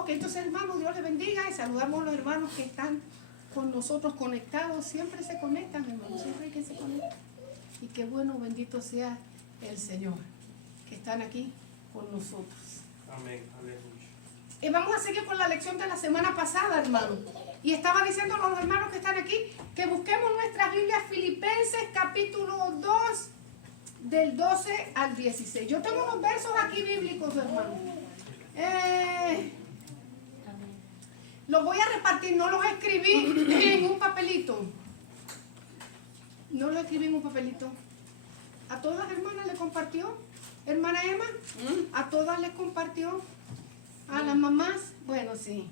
Ok, entonces hermanos, Dios les bendiga y saludamos a los hermanos que están con nosotros conectados. Siempre se conectan, hermanos, siempre hay que se conectar. Y qué bueno, bendito sea el Señor, que están aquí con nosotros. Amén, aleluya. Y vamos a seguir con la lección de la semana pasada, hermano. Y estaba diciendo a los hermanos que están aquí que busquemos nuestras Biblias Filipenses capítulo 2 del 12 al 16. Yo tengo unos versos aquí bíblicos, hermano. Los voy a repartir, no los escribí en un papelito. No los escribí en un papelito. A todas las hermanas le compartió. Hermana Emma, a todas les compartió. A las mamás, bueno, sí.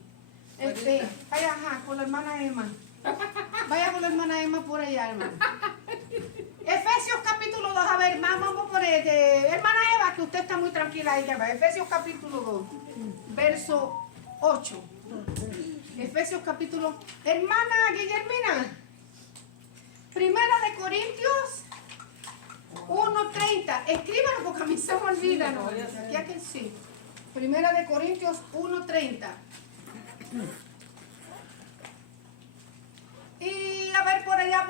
Vaya, con la hermana Emma. Vaya con la hermana Emma por allá, hermano. Efesios capítulo 2, a ver, vamos a poner, hermana Eva, que usted está muy tranquila ahí, ya va. Efesios capítulo 2, verso 8. Efesios capítulo, hermana Guillermina, Primera de Corintios 1:30. Escríbalo porque a mí se me olvida, ¿no? Ya que sí. Primera de Corintios 1:30. Y a ver por allá.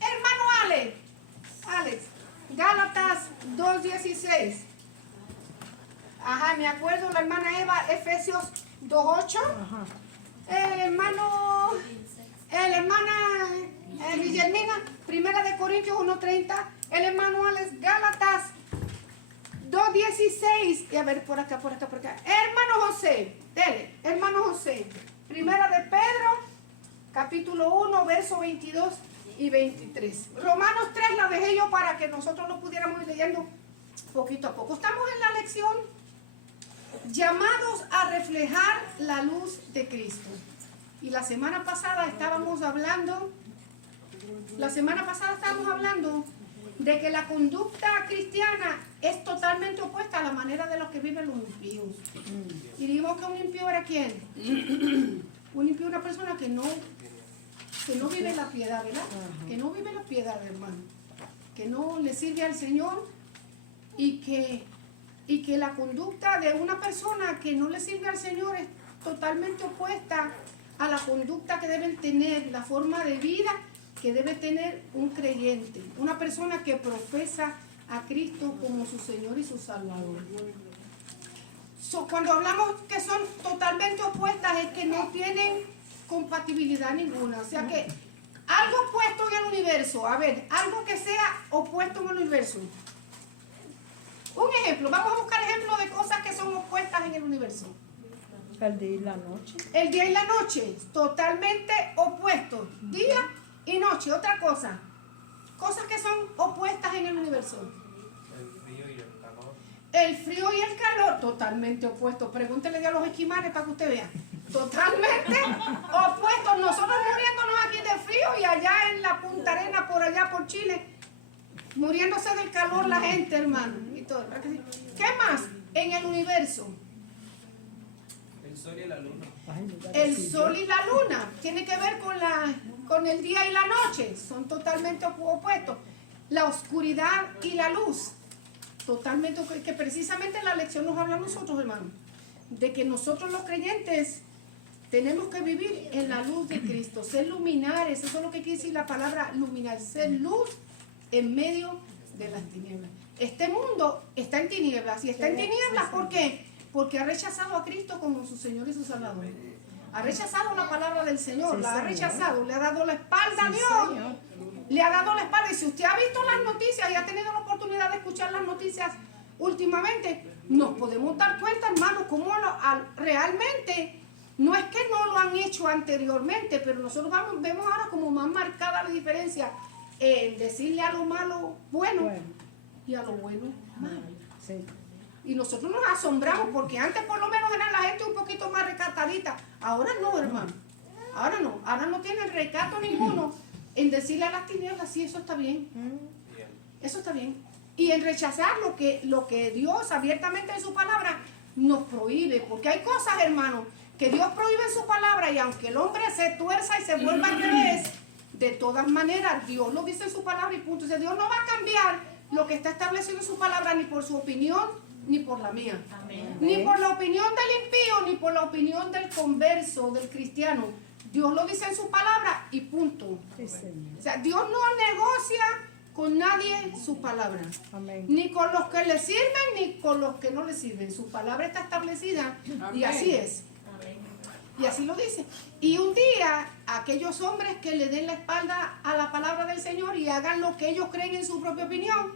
Hermano Alex, Gálatas 2:16. Ajá, me acuerdo la hermana Eva, Efesios 2:8. La hermana Guillermina, Primera de Corintios 1:30. El hermano Alex, Gálatas 2:16. Y a ver, por acá. Hermano José, dele, hermano José. Primera de Pedro, capítulo 1, verso 22 y 23. Romanos 3 la dejé yo para que nosotros lo pudiéramos ir leyendo poquito a poco. Estamos en la lección llamados a reflejar la luz de Cristo. Y la semana pasada estábamos hablando de que la conducta cristiana es totalmente opuesta a la manera de los que viven los impíos. Y dijimos que un impío era ¿quién? Un impío es una persona que no vive la piedad, ¿verdad? Que no vive la piedad, hermano. Que no le sirve al Señor y que la conducta de una persona que no le sirve al Señor es totalmente opuesta a la conducta que deben tener, la forma de vida que debe tener un creyente, una persona que profesa a Cristo como su Señor y su Salvador. Cuando hablamos que son totalmente opuestas es que no tienen compatibilidad ninguna. O sea que algo opuesto en el universo, a ver, algo que sea opuesto en el universo. Un ejemplo, vamos a buscar ejemplos de cosas que son opuestas en el universo. El día y la noche. El día y la noche, totalmente opuestos. Día y noche, otra cosa. Cosas que son opuestas en el universo. El frío y el calor. El frío y el calor, totalmente opuestos. Pregúntele a los esquimales para que usted vea. Totalmente opuestos. Nosotros muriéndonos aquí de frío y allá en la Punta Arena, por allá por Chile, muriéndose del calor la gente, hermano. Y todo. ¿Qué más en el universo? El sol y la luna. El sol y la luna tiene que ver con el día y la noche, son totalmente opuestos. La oscuridad y la luz, totalmente, que precisamente la lección nos habla a nosotros, hermano, de que nosotros los creyentes tenemos que vivir en la luz de Cristo, ser luminares. Eso es lo que quiere decir la palabra luminar, ser luz en medio de las tinieblas. Este mundo está en tinieblas, y está en tinieblas, ¿por qué? Porque ha rechazado a Cristo como su Señor y su Salvador. Ha rechazado la palabra del Señor, la ha rechazado, le ha dado la espalda a Dios. Le ha dado la espalda. Y si usted ha visto las noticias y ha tenido la oportunidad de escuchar las noticias últimamente, nos podemos dar cuenta, hermano, cómo realmente no es que no lo han hecho anteriormente, pero nosotros vemos ahora como más marcada la diferencia en decirle a lo malo bueno y a lo bueno malo. Sí. Y nosotros nos asombramos porque antes por lo menos era la gente un poquito más recatadita. Ahora no, hermano. Ahora no tienen recato ninguno en decirle a las tinieblas, sí, eso está bien. Eso está bien. Y en rechazar lo que Dios abiertamente en su palabra nos prohíbe. Porque hay cosas, hermano, que Dios prohíbe en su palabra, y aunque el hombre se tuerza y se vuelva al revés, de todas maneras Dios lo dice en su palabra y punto. O sea, Dios no va a cambiar lo que está establecido en su palabra, ni por su opinión ni por la mía. Amén. Ni por la opinión del impío, ni por la opinión del converso, del cristiano. Dios lo dice en su palabra y punto. Sí, Señor. O sea, Dios no negocia con nadie su palabra. Amén. Ni con los que le sirven, ni con los que no le sirven. Su palabra está establecida y así es. Amén. Y así lo dice. Y un día, aquellos hombres que le den la espalda a la palabra del Señor y hagan lo que ellos creen en su propia opinión,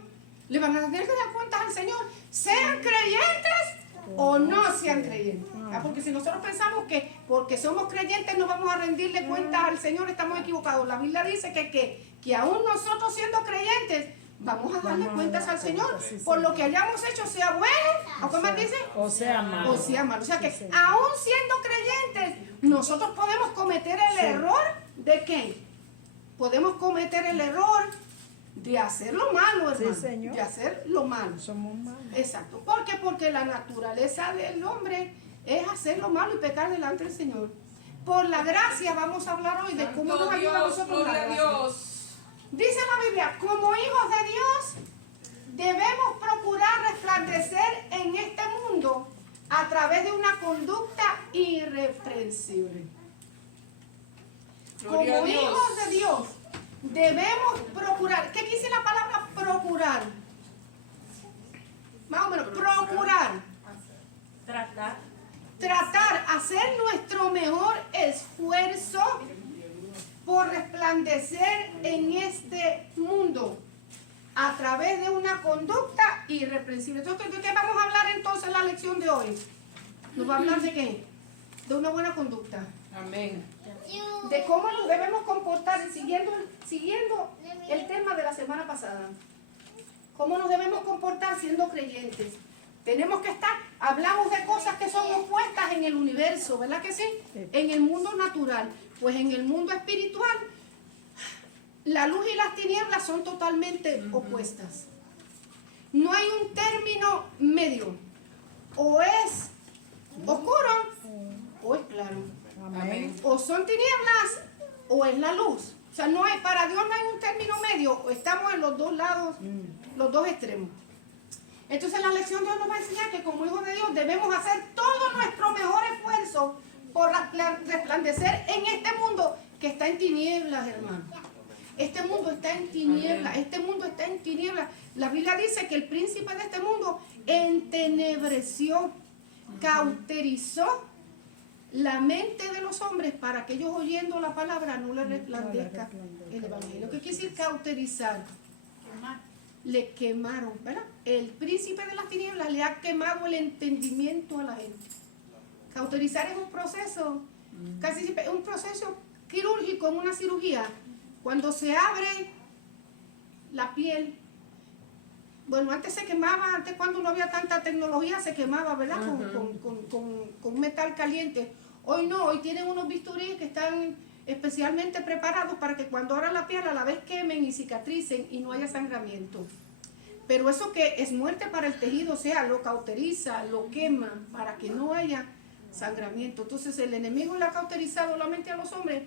le van a tener que dar cuentas al Señor, sean creyentes o no sean creyentes. Porque si nosotros pensamos que porque somos creyentes no vamos a rendirle cuentas al Señor, estamos equivocados. La Biblia dice que aún nosotros siendo creyentes vamos a darle cuentas al Señor por lo que hayamos hecho, sea bueno, o como dice, O sea, malo. o sea malo. O sea que Sí, sí. aún siendo creyentes, nosotros podemos cometer el error de qué? Podemos cometer el error de hacer lo malo, hermano. Sí, señor. De hacer lo malo. Somos malos. Exacto. ¿Por qué? Porque la naturaleza del hombre es hacer lo malo y pecar delante del Señor. Por la gracia vamos a hablar hoy de cómo nos ayuda a nosotros la gracia. Dice la Biblia, como hijos de Dios, debemos procurar resplandecer en este mundo a través de una conducta irreprensible. Gloria a Como Dios. hijos de Dios, debemos procurar. ¿Qué dice la palabra procurar? Más o menos, procurar. Tratar, hacer nuestro mejor esfuerzo por resplandecer en este mundo a través de una conducta irreprensible. Entonces, ¿de qué vamos a hablar entonces en la lección de hoy? ¿Nos va a hablar de qué? De una buena conducta. Amén. De cómo nos debemos comportar, siguiendo el tema de la semana pasada. Cómo nos debemos comportar siendo creyentes. Tenemos que estar, hablamos de cosas que son opuestas en el universo, ¿verdad que sí? Sí. En el mundo natural. Pues en el mundo espiritual, la luz y las tinieblas son totalmente opuestas. No hay un término medio. O es oscuro o es claro. Amén. O son tinieblas o es la luz. O sea, no hay, para Dios no hay un término medio. O estamos en los dos lados, los dos extremos. Entonces la lección de hoy nos va a enseñar que como hijos de Dios debemos hacer todo nuestro mejor esfuerzo por resplandecer en este mundo que está en tinieblas, hermano. Este mundo está en tinieblas, este mundo está en tinieblas. La Biblia dice que el príncipe de este mundo entenebreció, cauterizó la mente de los hombres para que ellos oyendo la palabra no le resplandezca el evangelio. ¿Qué quiere decir cauterizar? Le quemaron, ¿verdad? El príncipe de las tinieblas le ha quemado el entendimiento a la gente. Cauterizar es un proceso, casi siempre, un proceso quirúrgico, en una cirugía. Cuando se abre la piel, bueno, antes se quemaba, antes cuando no había tanta tecnología se quemaba, ¿verdad? Con metal caliente. Hoy no, hoy tienen unos bisturíes que están especialmente preparados para que cuando abran la piel a la vez quemen y cicatricen y no haya sangramiento. Pero eso que es muerte para el tejido, o sea, lo cauteriza, lo quema para que no haya sangramiento. Entonces el enemigo le ha cauterizado la mente a los hombres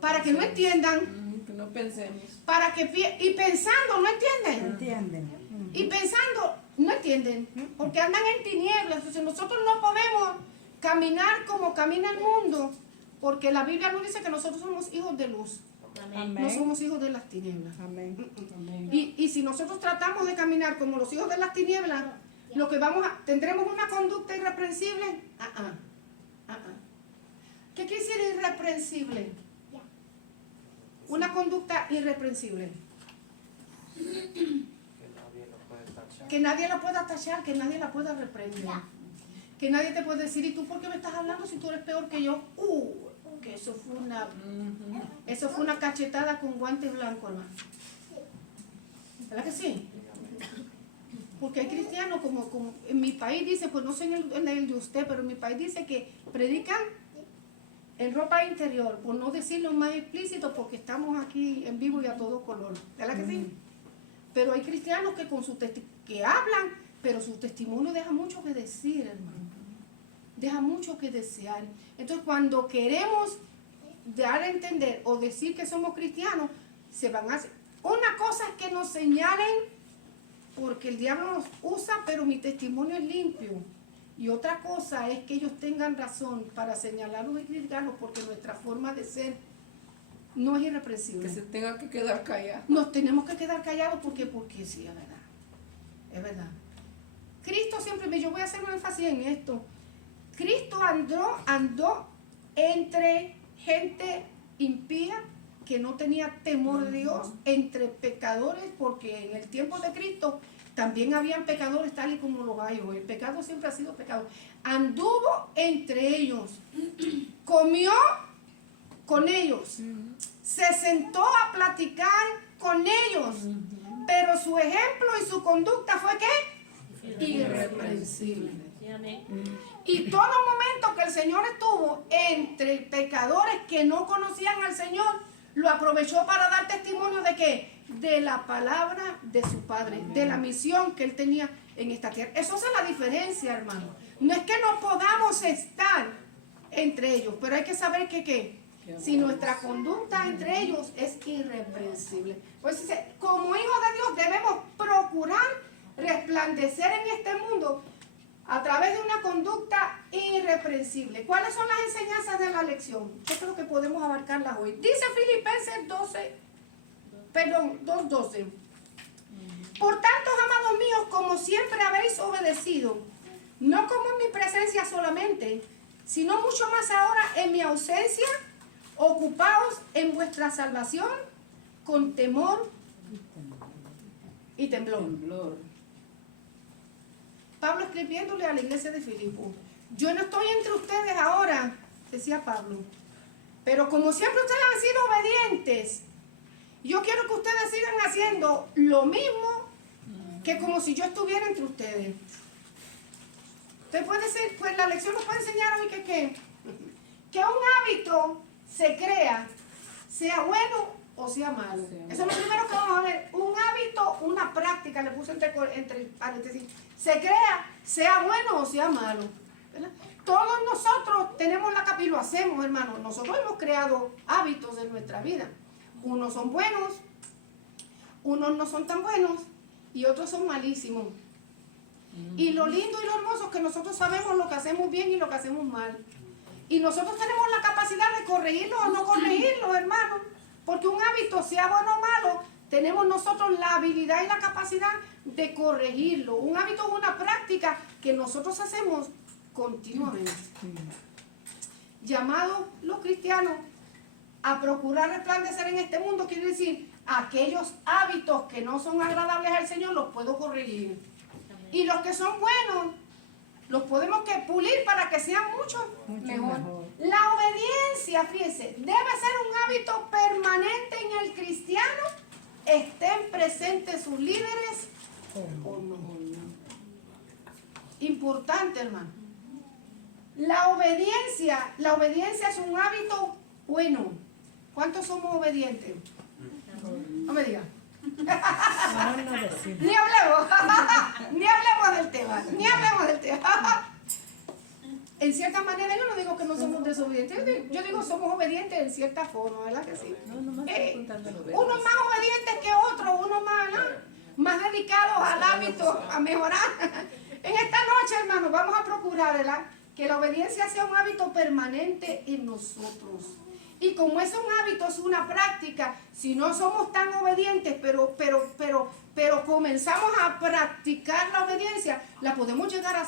para que no entiendan, Que no pensemos. para que y pensando no entienden. ¿Entienden? Y pensando, no entienden, porque andan en tinieblas. Entonces nosotros no podemos caminar como camina el mundo, porque la Biblia nos dice que nosotros somos hijos de luz, Amén. no somos hijos de las tinieblas. Amén. Amén. Y si nosotros tratamos de caminar como los hijos de las tinieblas, lo que tendremos una conducta irreprensible. ¿Qué quiere decir irreprensible? Una conducta irreprensible. Que nadie lo puede tachar. Que nadie la pueda tachar, que nadie la pueda reprender. Que nadie te puede decir, ¿y tú por qué me estás hablando si tú eres peor que yo? Que eso fue una cachetada con guante blanco, hermano. ¿Verdad que sí? Porque hay cristianos, como en mi país dice, pues no sé en el de usted, pero en mi país dice que predican en ropa interior, por no decirlo más explícito, porque estamos aquí en vivo y a todo color. ¿Verdad que sí? Pero hay cristianos que con que hablan, pero su testimonio deja mucho que decir, hermano. Deja mucho que desear. Entonces, cuando queremos dar a entender o decir que somos cristianos, se van a hacer. Una cosa es que nos señalen porque el diablo los usa, pero mi testimonio es limpio. Y otra cosa es que ellos tengan razón para señalarlos y criticarlos, porque nuestra forma de ser no es irreprensible. Que se tenga que quedar callado. Nos tenemos que quedar callados porque sí, es verdad. Es verdad. Cristo siempre, yo voy a hacer un énfasis en esto. Cristo andó entre gente impía que no tenía temor de Dios, entre pecadores, porque en el tiempo de Cristo también habían pecadores tal y como los hay hoy. El pecado siempre ha sido pecado. Anduvo entre ellos, comió con ellos, se sentó a platicar con ellos, pero su ejemplo y su conducta fue ¿qué? Irreprensible. Y todo momento que el Señor estuvo entre pecadores que no conocían al Señor, lo aprovechó para dar testimonio de ¿qué? De la palabra de su Padre, de la misión que Él tenía en esta tierra. Eso es la diferencia, hermano. No es que no podamos estar entre ellos, pero hay que saber que ¿qué? Si nuestra conducta entre ellos es irreprensible. Pues dice, como hijos de Dios debemos procurar resplandecer en este mundo a través de una conducta irreprensible. ¿Cuáles son las enseñanzas de la lección? Yo creo que podemos abarcarlas hoy. Dice Filipenses 2:12. Por tanto, amados míos, como siempre habéis obedecido, no como en mi presencia solamente, sino mucho más ahora en mi ausencia, ocupaos en vuestra salvación con temor y temblor. Pablo escribiéndole a la iglesia de Filipo. Yo no estoy entre ustedes ahora, decía Pablo, pero como siempre ustedes han sido obedientes, yo quiero que ustedes sigan haciendo lo mismo que como si yo estuviera entre ustedes. Usted puede decir, pues la lección nos puede enseñar hoy que un hábito se crea, sea bueno o sea malo. Eso es lo primero que vamos a ver. Un hábito, una práctica, le puse entre paréntesis, se crea, sea bueno o sea malo, ¿verdad? Todos nosotros tenemos la capacidad, y lo hacemos, hermanos. Nosotros hemos creado hábitos en nuestra vida. Unos son buenos, unos no son tan buenos y otros son malísimos. Y lo lindo y lo hermoso es que nosotros sabemos lo que hacemos bien y lo que hacemos mal. Y nosotros tenemos la capacidad de corregirlo o no corregirlo, hermano. Porque un hábito, sea bueno o malo, tenemos nosotros la habilidad y la capacidad de corregirlo. Un hábito es una práctica que nosotros hacemos continuamente. Llamados los cristianos a procurar resplandecer en este mundo, quiere decir, aquellos hábitos que no son agradables al Señor los puedo corregir. Y los que son buenos, los podemos pulir para que sean mucho mejor. La obediencia, fíjese, debe ser un hábito permanente en el cristiano, estén presentes sus líderes o no. Importante, hermano. La obediencia es un hábito bueno. ¿Cuántos somos obedientes? No me digan. Ni hablemos del tema. En cierta manera, yo no digo que no somos desobedientes, yo digo somos obedientes en cierta forma, ¿verdad que sí? Unos más obedientes que otros, unos más dedicados al hábito, a mejorar. En esta noche, hermanos, vamos a procurar, ¿verdad?, que la obediencia sea un hábito permanente en nosotros. Y como es un hábito, es una práctica, si no somos tan obedientes, pero comenzamos a practicar la obediencia, la podemos llegar a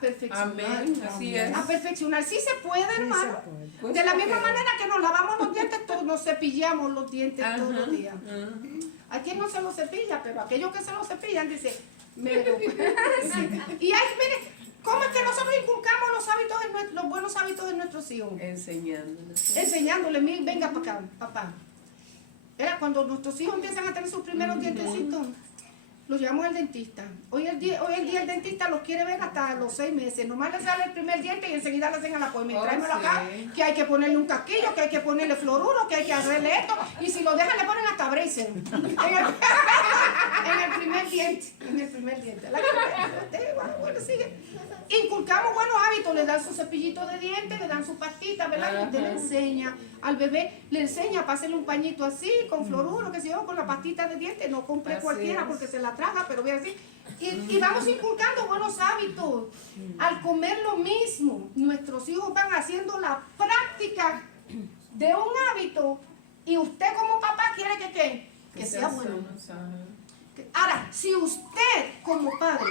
perfeccionar. Amén, así es. A perfeccionar. Sí se puede, hermano. se puede. De la misma manera que nos lavamos los dientes, nos cepillamos los dientes todos los días. A quien no se los cepilla, pero aquellos que se los cepillan, dice, sí. Y ahí, mire, ¿cómo es que nosotros inculcamos los buenos hábitos de nuestros hijos? Enseñándoles, miren, venga para acá, papá. Era cuando nuestros hijos empiezan a tener sus primeros dientecitos, los llevamos al dentista. Hoy en día el dentista los quiere ver hasta los 6 meses. Nomás le sale el primer diente y enseguida le hacen a la appointment. Tráemelo acá, que hay que ponerle un casquillo, que hay que ponerle fluoruro, que hay que hacerle esto. Y si lo dejan le ponen hasta braces. En el primer diente. Bueno, sigue. Inculcamos buenos hábitos, le dan su cepillito de dientes, le dan su pastita, ¿verdad? Y usted le enseña al bebé, le enseña a pasarle un pañito así, con fluoruro, que se yo, con la pastita de dientes. No compre cualquiera porque se la traga, pero ve así. Y vamos inculcando buenos hábitos. Al comer lo mismo, nuestros hijos van haciendo la práctica de un hábito y usted como papá quiere que sea bueno. Ahora, si usted como padre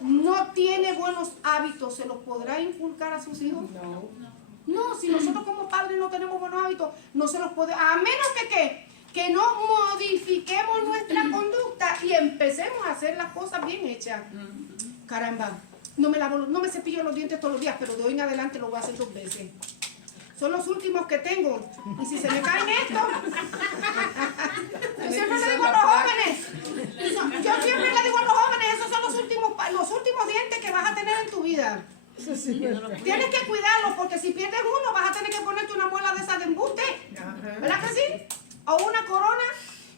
no tiene buenos hábitos, ¿se los podrá inculcar a sus hijos? No. No, si nosotros como padres no tenemos buenos hábitos, no se los podemos, a menos que no modifiquemos nuestra conducta y empecemos a hacer las cosas bien hechas. Caramba, no me cepillo los dientes todos los días, pero de hoy en adelante lo voy a hacer 2 veces. Son los últimos que tengo. Y si se me caen estos, yo siempre le digo a los jóvenes, esos son los últimos dientes que vas a tener en tu vida. Tienes que cuidarlos porque si pierdes uno vas a tener que ponerte una muela de esa de embuste. ¿Verdad que sí? O una corona.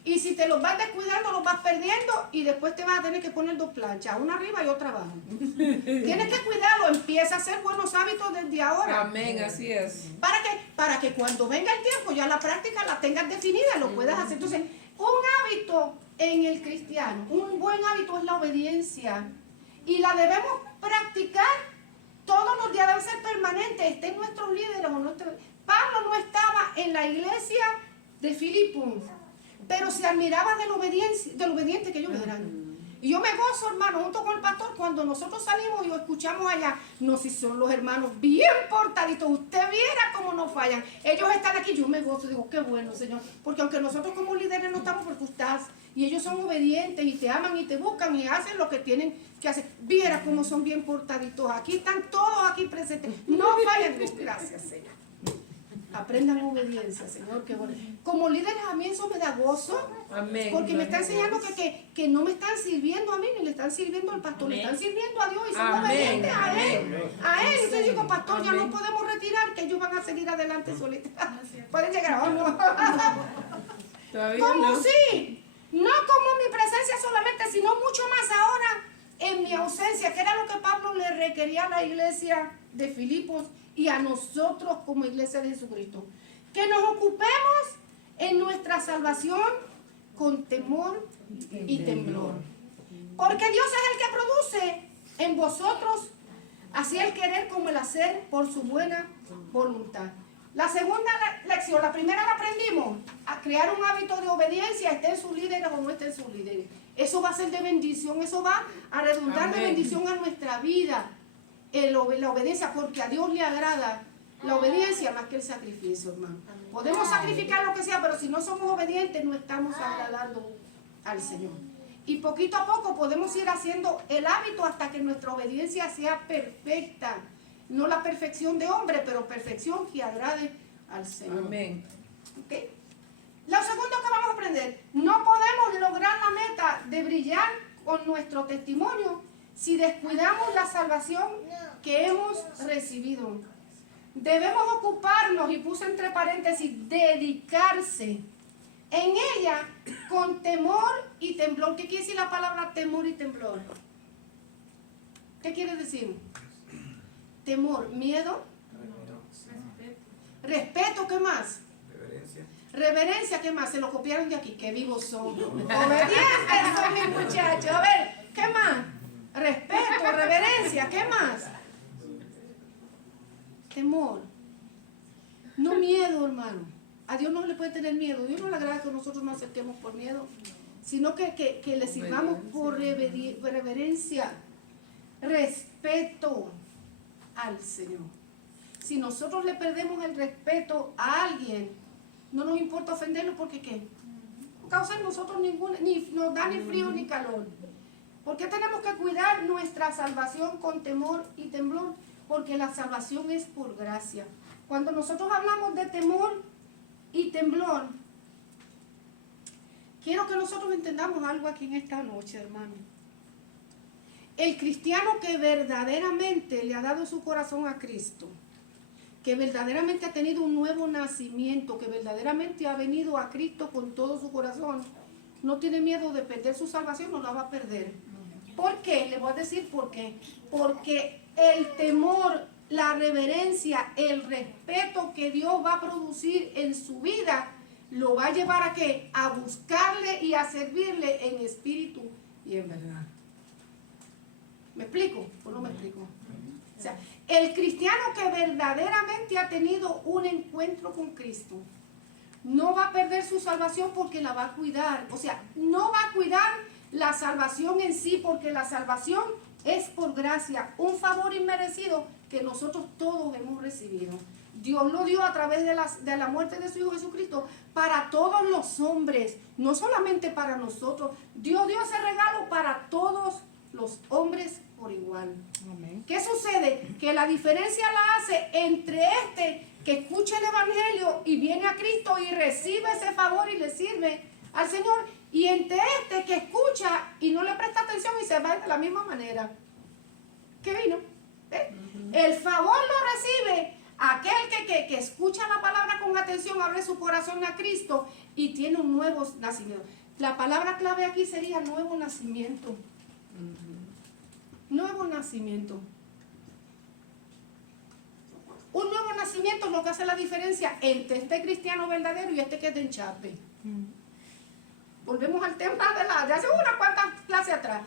Y si te los vas descuidando, los vas perdiendo y después te vas a tener que poner 2 planchas, una arriba y otra abajo. Tienes que cuidarlo, empieza a hacer buenos hábitos desde ahora. Amén, así es. Para que cuando venga el tiempo ya la práctica la tengas definida, lo puedas hacer. Entonces, un hábito en el cristiano, un buen hábito es la obediencia. Y la debemos practicar todos los días, debe ser permanente, estén nuestros líderes o nuestros... Pablo no estaba en la iglesia de Filipos, pero se admiraba del obediente que ellos eran. Y yo me gozo, hermano, junto con el pastor, cuando nosotros salimos y escuchamos allá, no, si son los hermanos bien portaditos, usted viera cómo nos fallan. Ellos están aquí, yo me gozo, digo, qué bueno, Señor, porque aunque nosotros como líderes no estamos, pero tú estás, y ellos son obedientes y te aman y te buscan y hacen lo que tienen que hacer. Viera cómo son bien portaditos, aquí están todos aquí presentes, no fallan. Digo, gracias, Señor. Aprendan obediencia, Señor, qué bueno. Como líderes a mí eso me da gozo. Amén. Porque me está enseñando que no me están sirviendo a mí, ni le están sirviendo al pastor, le están sirviendo a Dios y son obedientes a Él. A Él. Entonces digo, pastor, ya no podemos retirar, que ellos van a seguir adelante solitos. Pueden llegar a otro. ¿Cómo sí? No como en mi presencia solamente, sino mucho más ahora en mi ausencia, que era lo que Pablo le requería a la iglesia de Filipos y a nosotros como iglesia de Jesucristo. Que nos ocupemos en nuestra salvación con temor y temblor. Porque Dios es el que produce en vosotros así el querer como el hacer por su buena voluntad. La segunda lección, la primera la aprendimos, a crear un hábito de obediencia, esté en sus líderes o no esté en sus líderes. Eso va a ser de bendición, eso va a redundar de bendición a nuestra vida. La obediencia, porque a Dios le agrada la obediencia más que el sacrificio, hermano. Podemos sacrificar lo que sea, pero si no somos obedientes no estamos agradando al Señor. Y poquito a poco podemos ir haciendo el hábito hasta que nuestra obediencia sea perfecta. No la perfección de hombre, pero perfección que agrade al Señor. Amén. ¿Okay? Lo segundo que vamos a aprender, no podemos lograr la meta de brillar con nuestro testimonio si descuidamos la salvación que hemos recibido. Debemos ocuparnos, y puse entre paréntesis, dedicarse en ella con temor y temblor. ¿Qué quiere decir la palabra temor y temblor? ¿Qué quiere decir? Temor, miedo, respeto, ¿qué más? Reverencia, ¿qué más? Se lo copiaron de aquí, que vivos son. Obedientes son mis muchachos. A ver, ¿qué más? Respeto, reverencia, ¿qué más? Temor. No miedo, hermano. A Dios no le puede tener miedo. Dios no le agrada que nosotros nos acerquemos por miedo, sino que le sirvamos por reverencia, respeto al Señor. Si nosotros le perdemos el respeto a alguien, no nos importa ofenderlo, porque ¿qué? No causa en nosotros ni nos da ni frío ni calor. ¿Por qué tenemos que cuidar nuestra salvación con temor y temblor? Porque la salvación es por gracia. Cuando nosotros hablamos de temor y temblor, quiero que nosotros entendamos algo aquí en esta noche, hermano. El cristiano que verdaderamente le ha dado su corazón a Cristo, que verdaderamente ha tenido un nuevo nacimiento, que verdaderamente ha venido a Cristo con todo su corazón, no tiene miedo de perder su salvación, no la va a perder. ¿Por qué? Le voy a decir por qué. Porque el temor, la reverencia, el respeto que Dios va a producir en su vida, lo va a llevar a ¿qué? A buscarle y a servirle en espíritu y en verdad. ¿Me explico o no me explico? O sea, el cristiano que verdaderamente ha tenido un encuentro con Cristo no va a perder su salvación porque la va a cuidar. O sea, no va a cuidar la salvación en sí, porque la salvación es por gracia, un favor inmerecido que nosotros todos hemos recibido. Dios lo dio a través de la muerte de su Hijo Jesucristo para todos los hombres, no solamente para nosotros. Dios dio ese regalo para todos los hombres por igual. Amén. ¿Qué sucede? Que la diferencia la hace entre este que escucha el Evangelio y viene a Cristo y recibe ese favor y le sirve al Señor, y entre este que escucha y no le presta atención y se va de la misma manera que vino. El favor lo recibe aquel que escucha la palabra con atención, abre su corazón a Cristo y tiene un nuevo nacimiento. La palabra clave aquí sería nuevo nacimiento. Nuevo nacimiento. Un nuevo nacimiento es lo que hace la diferencia entre este cristiano verdadero y este que es de enchape. Volvemos al tema de hace unas cuantas clases atrás.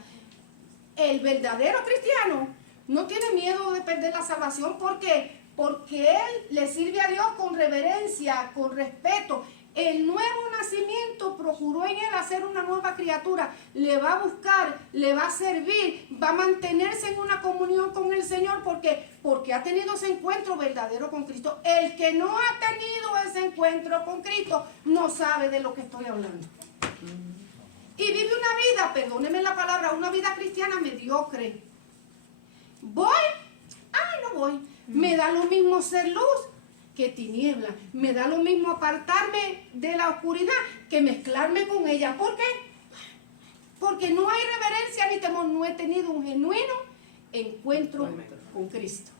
El verdadero cristiano no tiene miedo de perder la salvación. ¿Por qué? Porque él le sirve a Dios con reverencia, con respeto. El nuevo nacimiento procuró en él hacer una nueva criatura. Le va a buscar, le va a servir, va a mantenerse en una comunión con el Señor. ¿Por qué? Porque ha tenido ese encuentro verdadero con Cristo. El que no ha tenido ese encuentro con Cristo no sabe de lo que estoy hablando. Y vive una vida, perdóneme la palabra, una vida cristiana mediocre. ¿Voy? ¡Ay, no voy! Me da lo mismo ser luz que tiniebla. Me da lo mismo apartarme de la oscuridad que mezclarme con ella. ¿Por qué? Porque no hay reverencia ni temor. No he tenido un genuino encuentro con Cristo.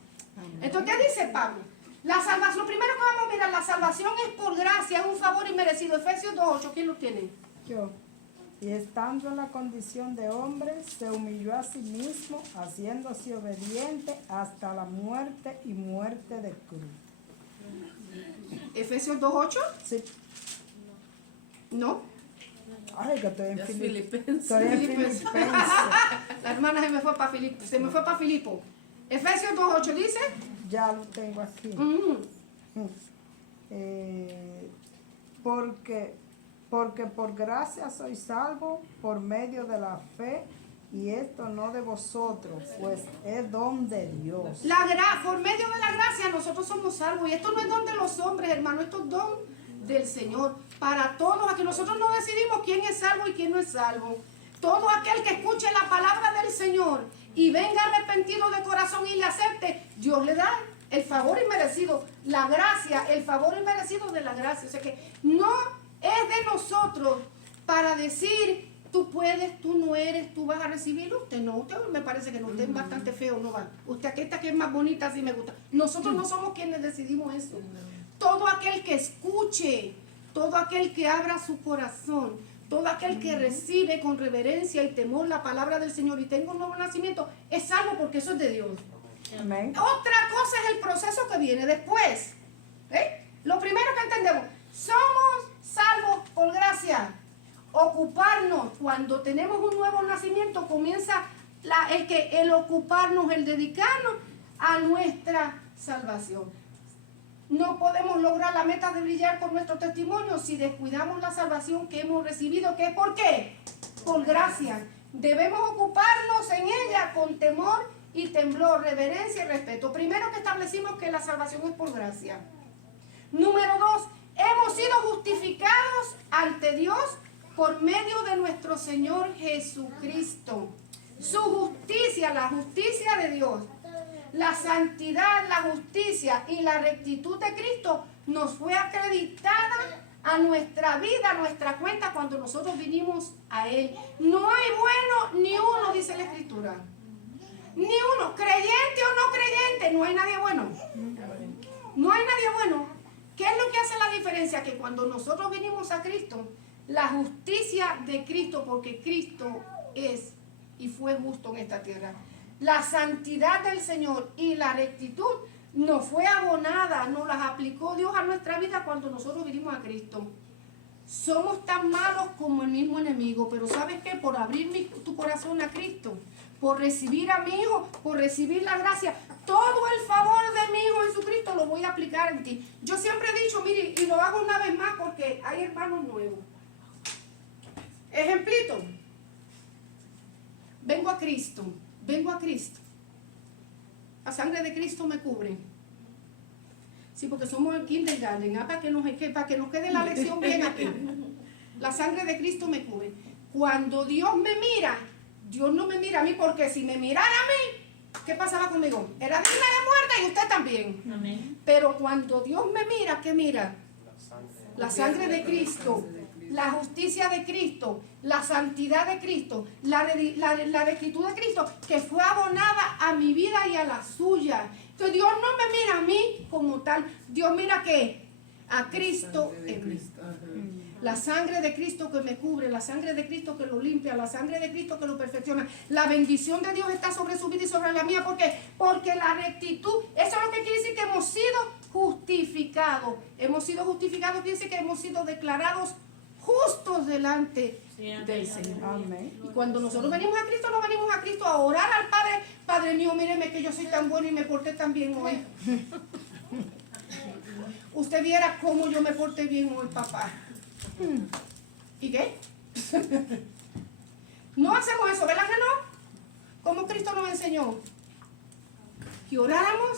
Entonces, ¿qué dice Pablo? La salvación, lo primero que vamos a mirar, la salvación es por gracia, es un favor inmerecido. Efesios 2:8, ¿quién lo tiene? Yo. Y estando en la condición de hombre, se humilló a sí mismo, haciéndose obediente hasta la muerte y muerte de cruz. Efesios 2:8. Sí. ¿No? Ay, que estoy en Ya Filipenses. Filipenses. Estoy en Filipenses. La hermana se me fue para Filipo. Efesios 2:8 dice. Ya lo tengo aquí. Porque por gracia soy salvo por medio de la fe, y esto no de vosotros, pues es don de Dios. Por medio de la gracia nosotros somos salvos. Y esto no es don de los hombres, hermano, esto es don del Señor. Para todos, aquí nosotros no decidimos quién es salvo y quién no es salvo. Todo aquel que escuche la palabra del Señor y venga arrepentido de corazón y le acepte, Dios le da el favor inmerecido, la gracia, el favor inmerecido de la gracia. O sea que no es de nosotros para decir, tú puedes, tú no eres, tú vas a recibirlo. Usted no, usted me parece que no, usted es bastante feo, no va. Usted aquí está que es más bonita, así me gusta. Nosotros no somos quienes decidimos eso. Todo aquel que escuche, todo aquel que abra su corazón, todo aquel que recibe con reverencia y temor la palabra del Señor y tenga un nuevo nacimiento, es salvo porque eso es de Dios. Amén. Otra cosa es el proceso que viene después. Lo primero que entendemos, somos salvos por gracia. Ocuparnos, cuando tenemos un nuevo nacimiento, comienza el ocuparnos, el dedicarnos a nuestra salvación. No podemos lograr la meta de brillar con nuestro testimonio si descuidamos la salvación que hemos recibido. ¿Qué? ¿Por qué? Por gracia. Debemos ocuparnos en ella con temor y temblor, reverencia y respeto. Primero que establecimos que la salvación es por gracia. Número 2, hemos sido justificados ante Dios por medio de nuestro Señor Jesucristo. Su justicia, la justicia de Dios, la santidad, la justicia y la rectitud de Cristo nos fue acreditada a nuestra vida, a nuestra cuenta cuando nosotros vinimos a Él. No hay bueno ni uno, dice la Escritura. Ni uno, creyente o no creyente, no hay nadie bueno. No hay nadie bueno. ¿Qué es lo que hace la diferencia? Que cuando nosotros vinimos a Cristo, la justicia de Cristo, porque Cristo es y fue justo en esta tierra, la santidad del Señor y la rectitud nos fue abonada, nos las aplicó Dios a nuestra vida cuando nosotros vinimos a Cristo. somos tan malos como el mismo enemigo, pero ¿sabes qué? Por abrir tu corazón a Cristo, por recibir a mi Hijo, por recibir la gracia, todo el favor de mi Hijo Jesucristo lo voy a aplicar en ti. Yo siempre he dicho, mire, y lo hago una vez más porque hay hermanos nuevos. Ejemplito. Vengo a Cristo. La sangre de Cristo me cubre. Sí, porque somos el kindergarten, para que nos quede la lección bien aquí. La sangre de Cristo me cubre. Cuando Dios me mira, Dios no me mira a mí, porque si me mirara a mí, ¿qué pasaba conmigo? Era digna de muerte y usted también. Amén. Pero cuando Dios me mira, ¿qué mira? La sangre de Cristo, la justicia de Cristo, la santidad de Cristo, la rectitud de Cristo, que fue abonada a mi vida y a la suya. Entonces Dios no me mira a mí como tal. Dios mira ¿qué? A Cristo en mí. La sangre de Cristo que me cubre, la sangre de Cristo que lo limpia, la sangre de Cristo que lo perfecciona. La bendición de Dios está sobre su vida y sobre la mía. ¿Por qué? Porque la rectitud, eso es lo que quiere decir que hemos sido justificados. Hemos sido justificados, quiere decir que hemos sido declarados justos delante del Señor. Amén. Y cuando nosotros venimos a Cristo, no venimos a Cristo a orar al Padre. Padre mío, míreme que yo soy tan bueno y me porté tan bien hoy. Usted viera cómo yo me porté bien hoy, papá. ¿Y qué? No hacemos eso, ¿verdad que no? Como Cristo nos enseñó que oráramos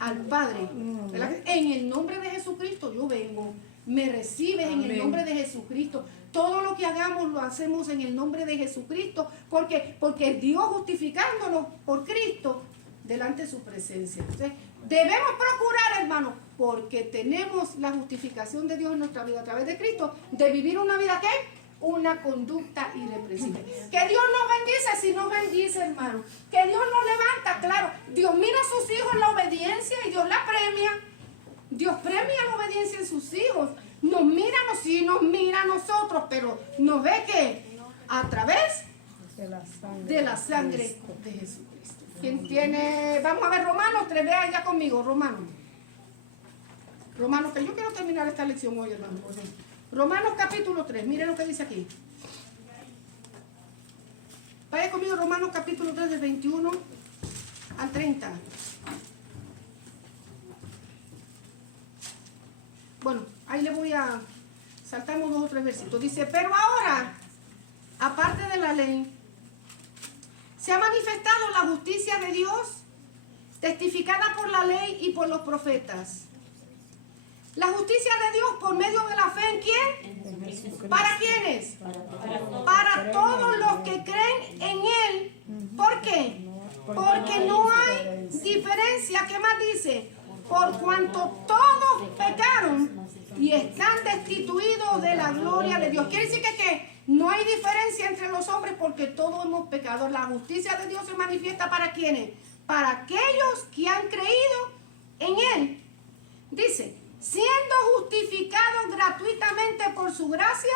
al Padre, ¿verdad? En el nombre de Jesucristo yo vengo. Me recibes en el nombre de Jesucristo. Todo lo que hagamos lo hacemos en el nombre de Jesucristo. Porque Dios justificándonos por Cristo delante de su presencia. Entonces, debemos procurar, hermanos, porque tenemos la justificación de Dios en nuestra vida a través de Cristo, de vivir una vida ¿qué? Una conducta irreprensible. Que Dios nos bendice, si nos bendice, hermano. Que Dios nos levanta, claro. Dios mira a sus hijos en la obediencia y Dios la premia. Dios premia la obediencia en sus hijos. Nos mira a nosotros, pero nos ve que a través de la sangre de Jesucristo. ¿Quién tiene? Vamos a ver Romanos 3, vea ya conmigo, Romanos, que yo quiero terminar esta lección hoy, hermano. Romanos capítulo 3, miren lo que dice aquí. Vaya conmigo, Romanos capítulo 3, del 21 al 30. Bueno, ahí le voy a... Saltamos 2 o 3 versitos. Dice, pero ahora, aparte de la ley, se ha manifestado la justicia de Dios, testificada por la ley y por los profetas. La justicia de Dios por medio de la fe ¿en quién? ¿Para quiénes? Para todos los que creen en Él. ¿Por qué? Porque no hay diferencia. ¿Qué más dice? Por cuanto todos pecaron y están destituidos de la gloria de Dios. Quiere decir que no hay diferencia entre los hombres porque todos hemos pecado. La justicia de Dios se manifiesta ¿para quiénes? Para aquellos que han creído en Él. Dice, siendo justificados gratuitamente por su gracia,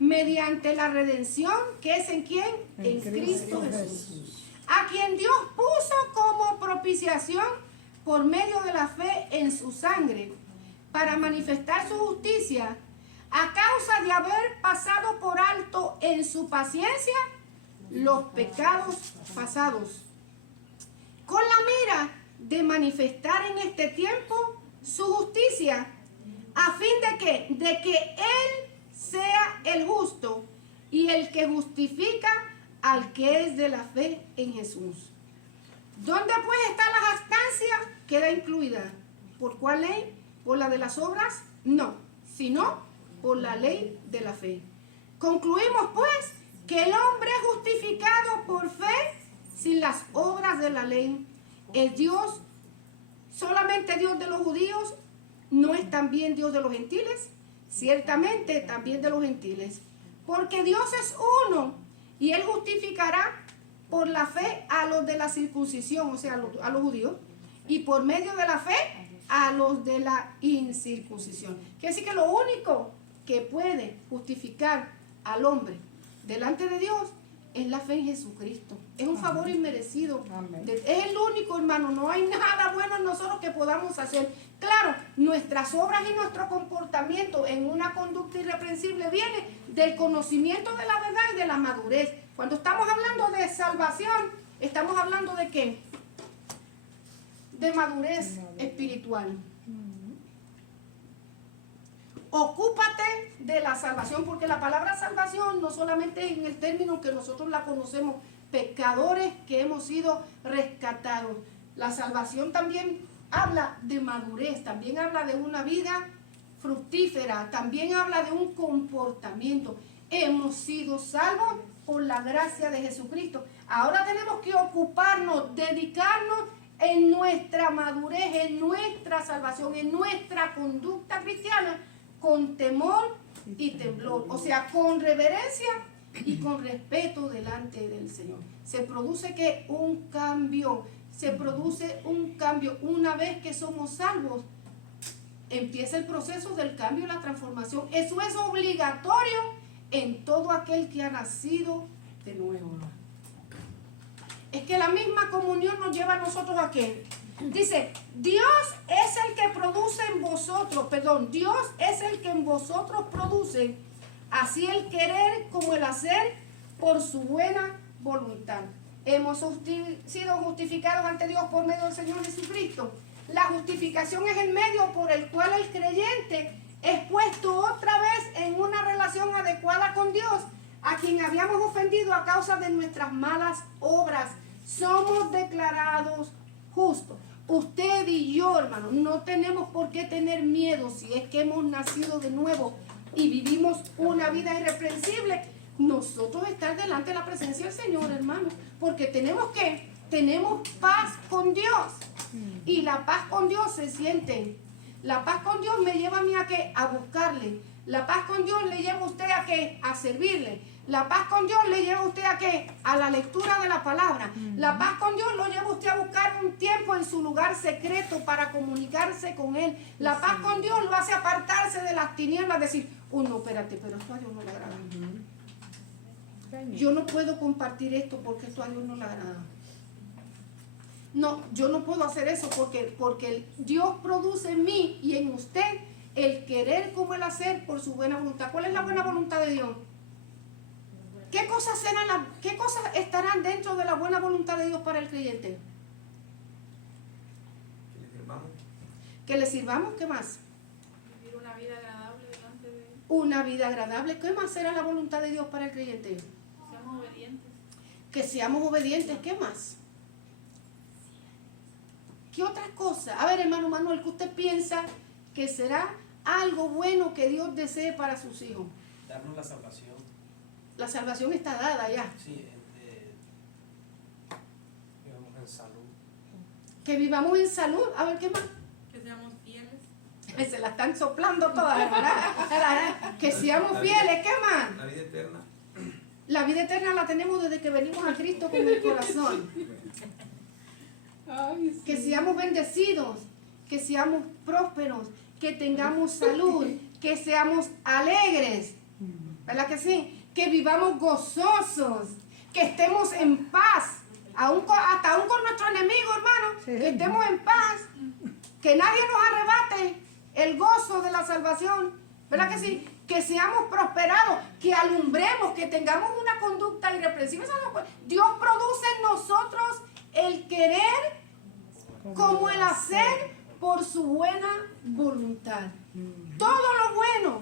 mediante la redención que es ¿en quién? En Cristo Jesús. A quien Dios puso como propiciación por medio de la fe en su sangre, para manifestar su justicia, a causa de haber pasado por alto en su paciencia los pecados pasados, con la mira de manifestar en este tiempo su justicia, a fin de que Él sea el justo y el que justifica al que es de la fe en Jesús. ¿Dónde pues está la jactancia? Queda incluida. ¿Por cuál ley? ¿Por la de las obras? No, sino por la ley de la fe. Concluimos pues que el hombre justificado por fe sin las obras de la ley es Dios, solamente Dios de los judíos, no es también Dios de los gentiles, ciertamente también de los gentiles, porque Dios es uno y Él justificará por la fe a los de la circuncisión, o sea, a los judíos, y por medio de la fe a los de la incircuncisión. Quiere decir que lo único que puede justificar al hombre delante de Dios es la fe en Jesucristo. Es un favor inmerecido. Amén. Es el único, hermano. No hay nada bueno en nosotros que podamos hacer. Claro, nuestras obras y nuestro comportamiento en una conducta irreprensible viene del conocimiento de la verdad y de la madurez. Cuando estamos hablando de salvación, estamos hablando de ¿qué? De madurez espiritual. Ocúpate de la salvación, porque la palabra salvación no solamente en el término que nosotros la conocemos, pecadores que hemos sido rescatados. La salvación también habla de madurez, también habla de una vida fructífera, también habla de un comportamiento. Hemos sido salvos por la gracia de Jesucristo. Ahora tenemos que ocuparnos, dedicarnos en nuestra madurez, en nuestra salvación, en nuestra conducta cristiana, con temor y temblor, o sea, con reverencia y con respeto delante del Señor. Se produce que un cambio, se produce un cambio. Una vez que somos salvos, empieza el proceso del cambio y la transformación. Eso es obligatorio en todo aquel que ha nacido de nuevo. Es que la misma comunión nos lleva a nosotros a qué. Dice, Dios es el que produce en vosotros, Dios es el que en vosotros produce, así el querer como el hacer por su buena voluntad. Hemos sido justificados ante Dios por medio del Señor Jesucristo. La justificación es el medio por el cual el creyente es puesto otra vez en una relación adecuada con Dios, a quien habíamos ofendido a causa de nuestras malas obras. Somos declarados justos. Usted y yo, hermano, no tenemos por qué tener miedo si es que hemos nacido de nuevo y vivimos una vida irreprensible. Nosotros estar delante de la presencia del Señor, hermano, porque tenemos paz con Dios. Y la paz con Dios se siente. La paz con Dios me lleva a mí a qué? A buscarle. La paz con Dios le lleva a usted a qué? A servirle. La paz con Dios le lleva a usted a qué? A la lectura de la palabra. La paz con Dios lo lleva a usted a buscar un tiempo en su lugar secreto para comunicarse con Él. La paz con Dios lo hace apartarse de las tinieblas, decir, no, espérate, pero esto a Dios no le agrada. Yo no puedo compartir esto porque esto a Dios no le agrada. No, yo no puedo hacer eso porque Dios produce en mí y en usted el querer como el hacer por su buena voluntad. ¿Cuál es la buena voluntad de Dios? ¿Qué cosas estarán dentro de la buena voluntad de Dios para el creyente? Que le sirvamos. Que le sirvamos, ¿qué más? Vivir una vida agradable delante de Él. Una vida agradable. ¿Qué más será la voluntad de Dios para el creyente? Seamos obedientes. Que seamos obedientes, ¿qué más? ¿Qué otra cosa? A ver, hermano Manuel, ¿qué usted piensa que será algo bueno que Dios desee para sus hijos? Darnos la salvación. La salvación está dada ya. Sí, vivamos en salud. Que vivamos en salud. A ver, ¿qué más? Que seamos fieles. Se la están soplando todas, ¿verdad? Que seamos fieles, ¿qué más? La vida eterna. La vida eterna la tenemos desde que venimos a Cristo con el corazón. Ay, sí. Que seamos bendecidos, que seamos prósperos, que tengamos salud, que seamos alegres, ¿verdad que sí? Que vivamos gozosos, que estemos en paz, hasta aún con nuestro enemigo, hermano, Sí. que estemos en paz, que nadie nos arrebate el gozo de la salvación, ¿verdad que sí? Que seamos prosperados, que alumbremos, que tengamos una conducta irreprensible. Dios produce en nosotros el querer como el hacer por su buena voluntad. Todo lo bueno,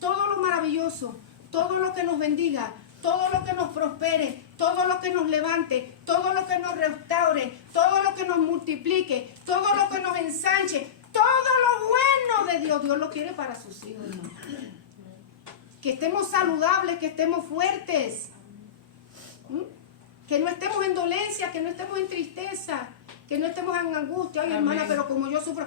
todo lo maravilloso, todo lo que nos bendiga, todo lo que nos prospere, todo lo que nos levante, todo lo que nos restaure, todo lo que nos multiplique, todo lo que nos ensanche, todo lo bueno de Dios, Dios lo quiere para sus hijos, hermano. Que estemos saludables, que estemos fuertes, que no estemos en dolencia, que no estemos en tristeza, que no estemos en angustia. Ay, hermana, pero como yo sufro,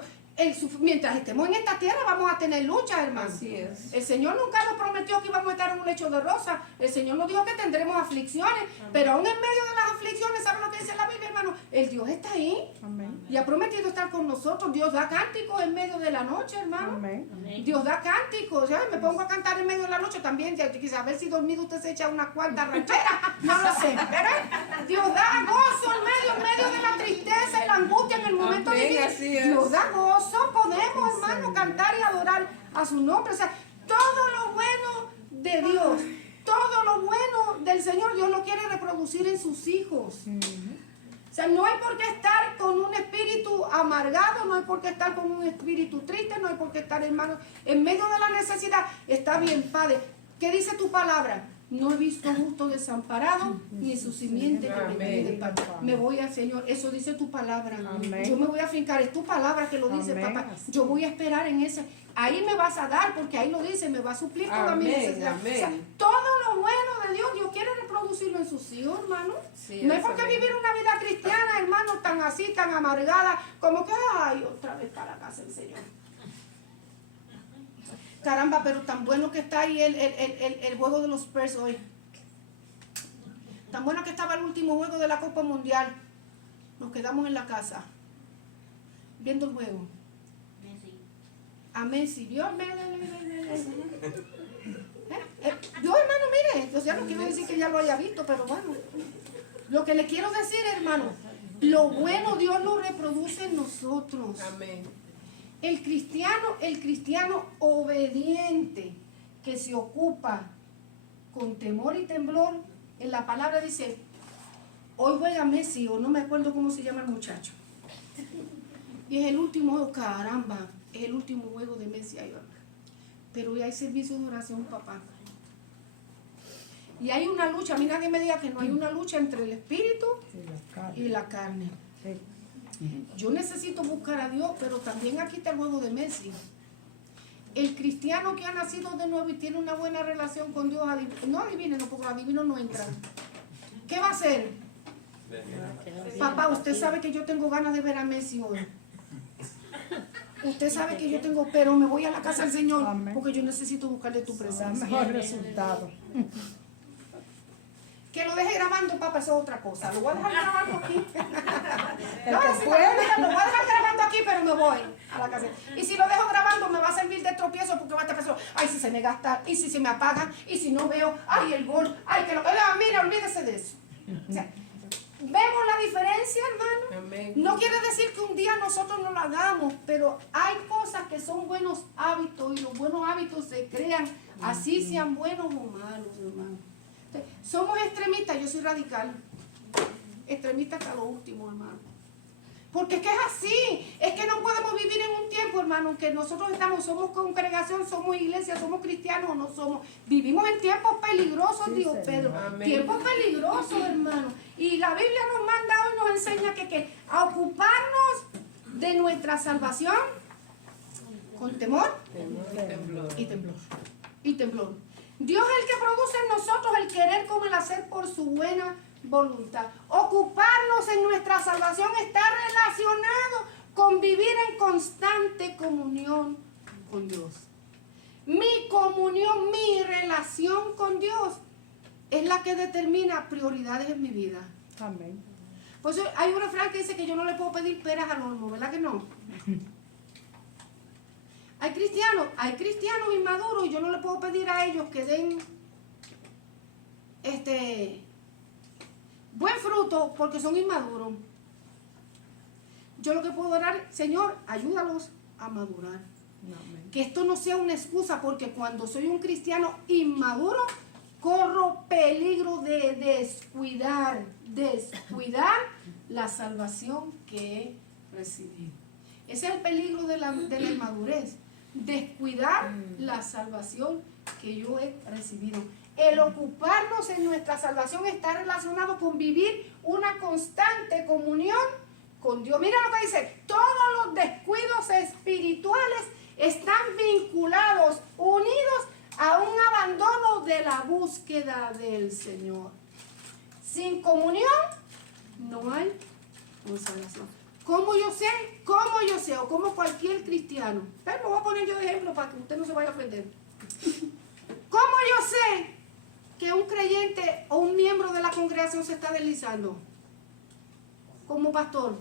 mientras estemos en esta tierra vamos a tener lucha, hermano. Así es. El Señor nunca nos prometió que íbamos a estar en un lecho de rosa. El Señor nos dijo que tendremos aflicciones. Pero aún en medio de las aflicciones, ¿sabe lo que dice la Biblia, hermano? El Dios está ahí. Amén. Y ha prometido estar con nosotros. Dios da cánticos en medio de la noche, hermano. Amén. Dios da cánticos. ¿Ya? Me pongo a cantar en medio de la noche también. Ya, quizás a ver si dormido usted se echa una cuarta ranchera. No lo sé. ¿Verdad? Dios da gozo en medio de la tristeza y la angustia en el momento Amén, difícil. así es. Dios da gozo. Podemos, hermano, cantar y adorar a su nombre. O sea, todo lo bueno de Dios, todo lo bueno del Señor, Dios lo quiere reproducir en sus hijos. O sea, no hay por qué estar con un espíritu amargado, no hay por qué estar con un espíritu triste, no hay por qué estar, hermano, en medio de la necesidad. Está bien, Padre. ¿Qué dice tu palabra? No he visto justo desamparado, ni su simiente que me quede de pan. Me voy al Señor. Eso dice tu palabra. Amén. Yo me voy a fincar. Es tu palabra que lo dice, Amén. papá. Yo voy a esperar en ese. Ahí me vas a dar, porque ahí lo dice, me va a suplir toda mi Amén, necesidad. amén. O sea, todo lo bueno de Dios, Dios quiere reproducirlo en sus hijos, hermano. Sí, No hay por qué amén. vivir una vida cristiana, hermano, tan así, tan amargada, como que, ay, otra vez para la casa del Señor. Caramba, pero tan bueno que está ahí el juego de los Spurs hoy. Tan bueno que estaba el último juego de la Copa Mundial. Nos quedamos en la casa, viendo el juego. A Messi, Dios, Dios, hermano, mire, o sea, no quiero decir que ya lo haya visto, pero bueno. Lo que le quiero decir, hermano, lo bueno Dios lo reproduce en nosotros. Amén. El cristiano obediente que se ocupa con temor y temblor, en la palabra dice, hoy juega Messi, o no me acuerdo cómo se llama el muchacho. Y es el último juego, caramba, es el último juego de Messi ahí va. Pero hoy hay servicio de oración, papá. Y hay una lucha, a mí nadie me diga que no hay una lucha entre el espíritu y la carne. Sí. Yo necesito buscar a Dios, pero también aquí está el juego de Messi. El cristiano que ha nacido de nuevo y tiene una buena relación con Dios, no adivinen, no, porque los adivinos no entran. ¿Qué va a hacer? Papá, usted sabe que yo tengo ganas de ver a Messi hoy. Usted sabe que yo tengo, pero me voy a la casa del Señor, Amén. porque yo necesito buscarle tu Da presencia. mejor resultado. Que lo deje grabando, papá, eso es otra cosa. Lo voy a dejar grabando aquí. El No, que si puede. lo voy a dejar grabando aquí, pero me voy a la casa. Y si lo dejo grabando, me va a servir de tropiezo porque va a estar pensando, ay, si se me gasta, y si se me apaga, y si no veo, ay, el gol, ay, que lo que mira, olvídese de eso. O sea, ¿vemos la diferencia, hermano? Amén. No quiere decir que un día nosotros no lo hagamos, pero hay cosas que son buenos hábitos y los buenos hábitos se crean, así sean buenos o malos, hermano. Somos extremistas, yo soy radical. Extremista hasta lo último, hermano. Porque es que es así. Es que no podemos vivir en un tiempo, hermano, que nosotros somos congregación, somos iglesia, somos cristianos o no somos. Vivimos en tiempos peligrosos, Sí, dijo Señor. Pedro. Amén. Tiempos peligrosos, hermano. Y la Biblia nos manda hoy, nos enseña que a ocuparnos de nuestra salvación con temor Temblor. y temblor. Y temblor. Dios es el que produce en nosotros el querer como el hacer por su buena voluntad. Ocuparnos en nuestra salvación está relacionado con vivir en constante comunión con Dios. Mi comunión, mi relación con Dios es la que determina prioridades en mi vida. Amén. Pues hay un refrán que dice que yo no le puedo pedir peras al olmo, ¿verdad que no? Hay cristianos inmaduros y yo no le puedo pedir a ellos que den buen fruto porque son inmaduros. Yo lo que puedo orar, Señor, ayúdalos a madurar. Amén. Que esto no sea una excusa porque cuando soy un cristiano inmaduro, corro peligro de descuidar la salvación que he recibido. Ese es el peligro de la inmadurez. Descuidar la salvación que yo he recibido. El ocuparnos en nuestra salvación está relacionado con vivir una constante comunión con Dios. Mira lo que dice, todos los descuidos espirituales están vinculados, unidos a un abandono de la búsqueda del Señor. Sin comunión no hay consolación. ¿Cómo yo sé? ¿Cómo yo sé? O como cualquier cristiano. Me voy a poner yo de ejemplo para que usted no se vaya a ofender. ¿Cómo yo sé que un creyente o un miembro de la congregación se está deslizando como pastor?